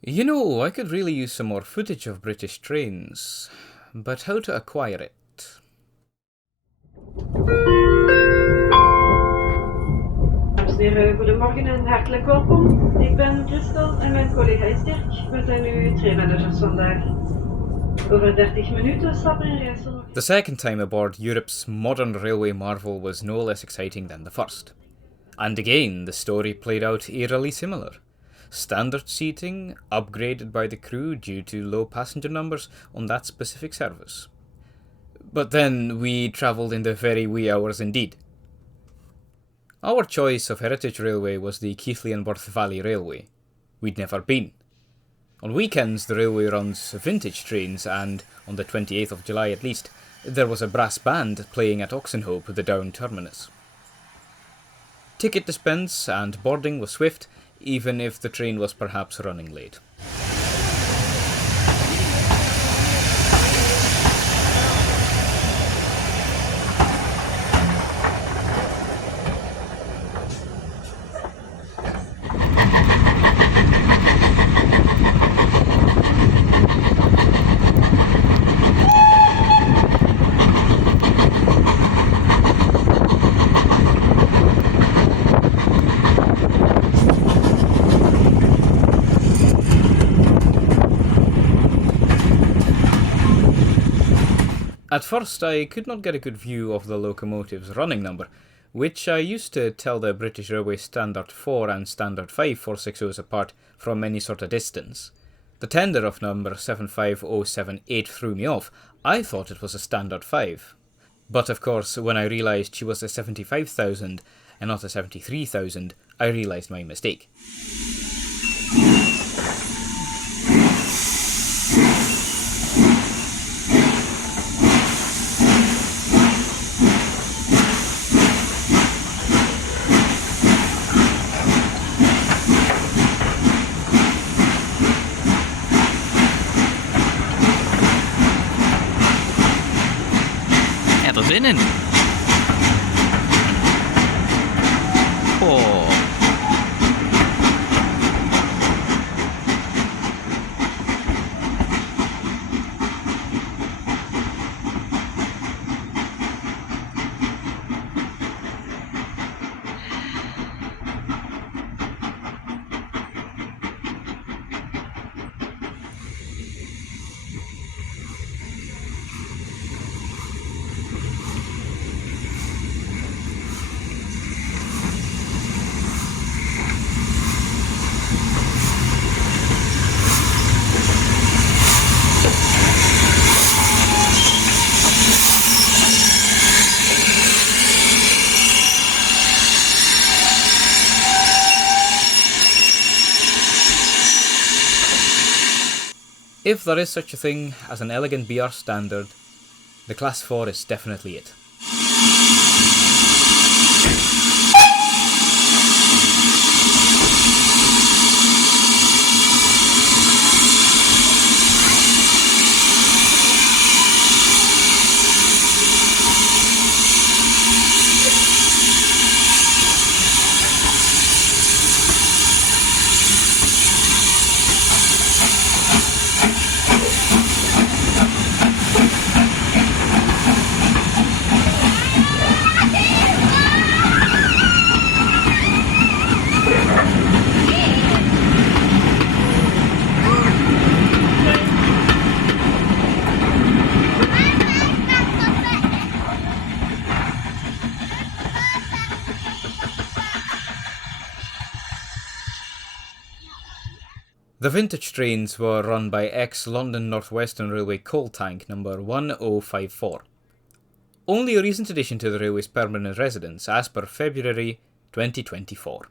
You know, I could really use some more footage of British trains, but how to acquire it? Dames en heren, goedemorgen en hartelijk welkom. Ik ben Christel en mijn collega is Dirk. We zijn uw trainmanagers vandaag. Over 30 minuten stappen in Rijssel. The second time aboard Europe's modern railway marvel was no less exciting than the first. And again, the story played out eerily similar. Standard seating, upgraded by the crew due to low passenger numbers on that specific service. But then we travelled in the very wee hours indeed. Our choice of heritage railway was the Keighley and Worth Valley Railway. We'd never been. On weekends, the railway runs vintage trains, and on the 28th of July at least, there was a brass band playing at Oxenhope, the down terminus. Ticket dispense and boarding was swift, even if the train was perhaps running late. At first, I could not get a good view of the locomotive's running number, which I used to tell the British Railway Standard 4 and Standard 5 460s apart from any sort of distance. The tender of number 75078 threw me off. I thought it was a Standard 5. But of course, when I realised she was a 75,000 and not a 73,000, I realised my mistake. Zin in. Oh. If there is such a thing as an elegant BR standard, the Class 4 is definitely it. The vintage trains were run by ex-London North Western Railway coal tank number 1054. Only a recent addition to the railway's permanent residence as per February 2024.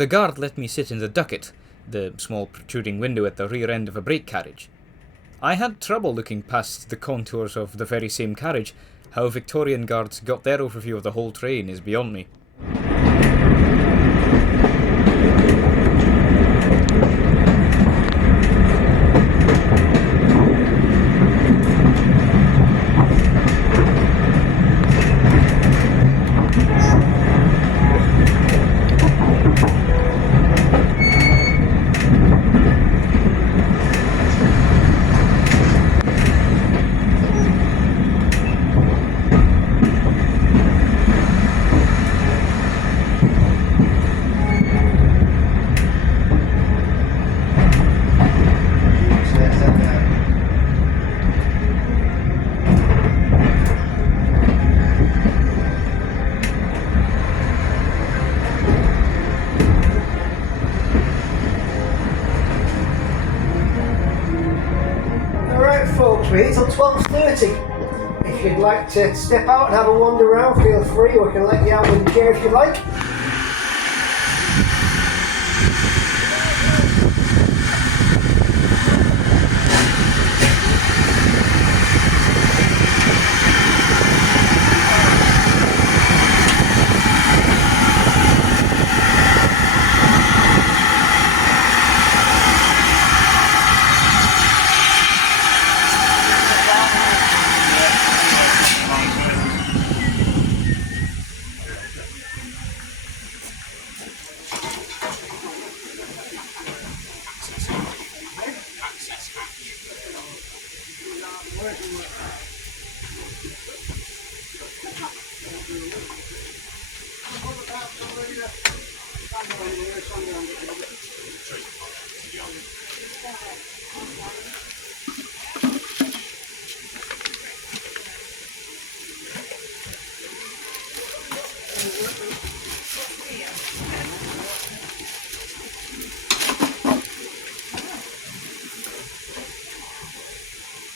The guard let me sit in the ducket, the small protruding window at the rear end of a brake carriage. I had trouble looking past the contours of the very same carriage. How Victorian guards got their overview of the whole train is beyond me. It's till 12:30. If you'd like to step out and have a wander around, feel free, or I can let you out with a chair if you like.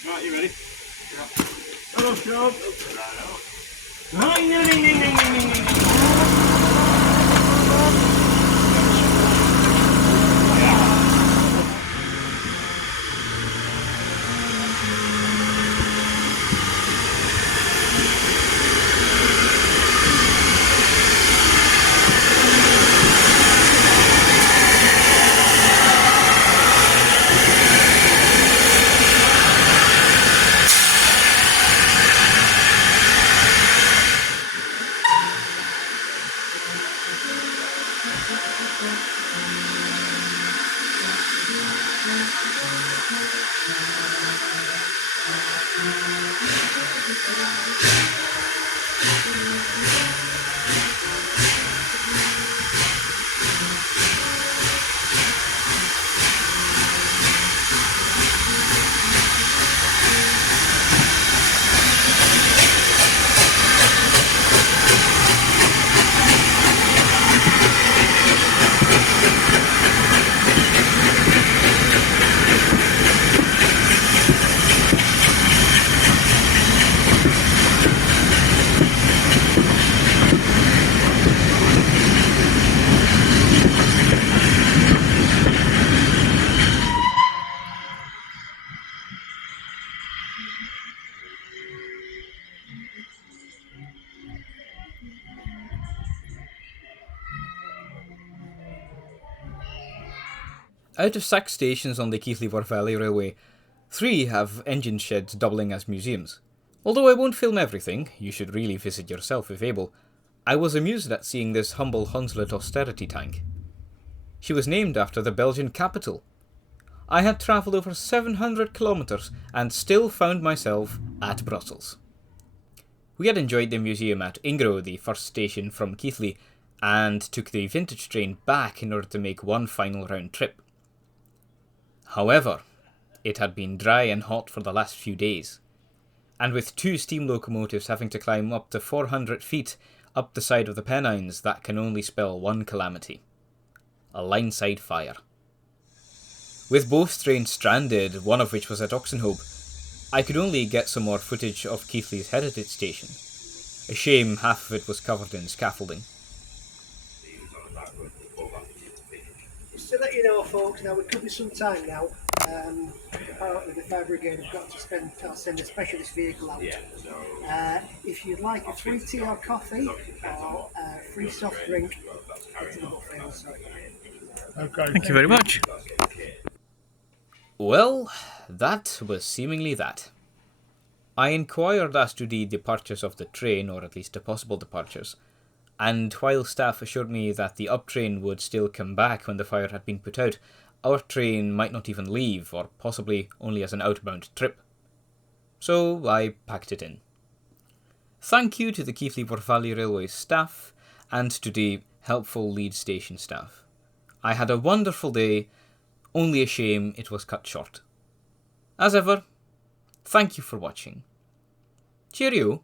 Right, you ready? Yeah. Hello, Sean. Ding, ding, ding, ding, ding, ding, ding, ding. Out of 6 stations on the Keighley Valley Railway, 3 have engine sheds doubling as museums. Although I won't film everything, you should really visit yourself if able, I was amused at seeing this humble Hunslet austerity tank. She was named after the Belgian capital. I had travelled over 700 kilometres and still found myself at Brussels. We had enjoyed the museum at Ingro, the first station from Keighley, and took the vintage train back in order to make one final round trip. However, it had been dry and hot for the last few days, and with 2 steam locomotives having to climb up to 400 feet up the side of the Pennines, that can only spell one calamity: a lineside fire. With both trains stranded, one of which was at Oxenhope, I could only get some more footage of Keighley's heritage station. A shame half of it was covered in scaffolding. to let you know, folks, now it could be some time now. Apparently the fire brigade have got to send a specialist vehicle out. If you'd like a free tea or coffee or a free soft drink, head to the buffet on site. Okay. Thank you very much. Well, that was seemingly that. I inquired as to the departures of the train, or at least the possible departures, and while staff assured me that the up train would still come back when the fire had been put out, our train might not even leave, or possibly only as an outbound trip. So I packed it in. Thank you to the Keighley Valley Railway staff, and to the helpful Leeds station staff. I had a wonderful day, only a shame it was cut short. As ever, thank you for watching. Cheerio!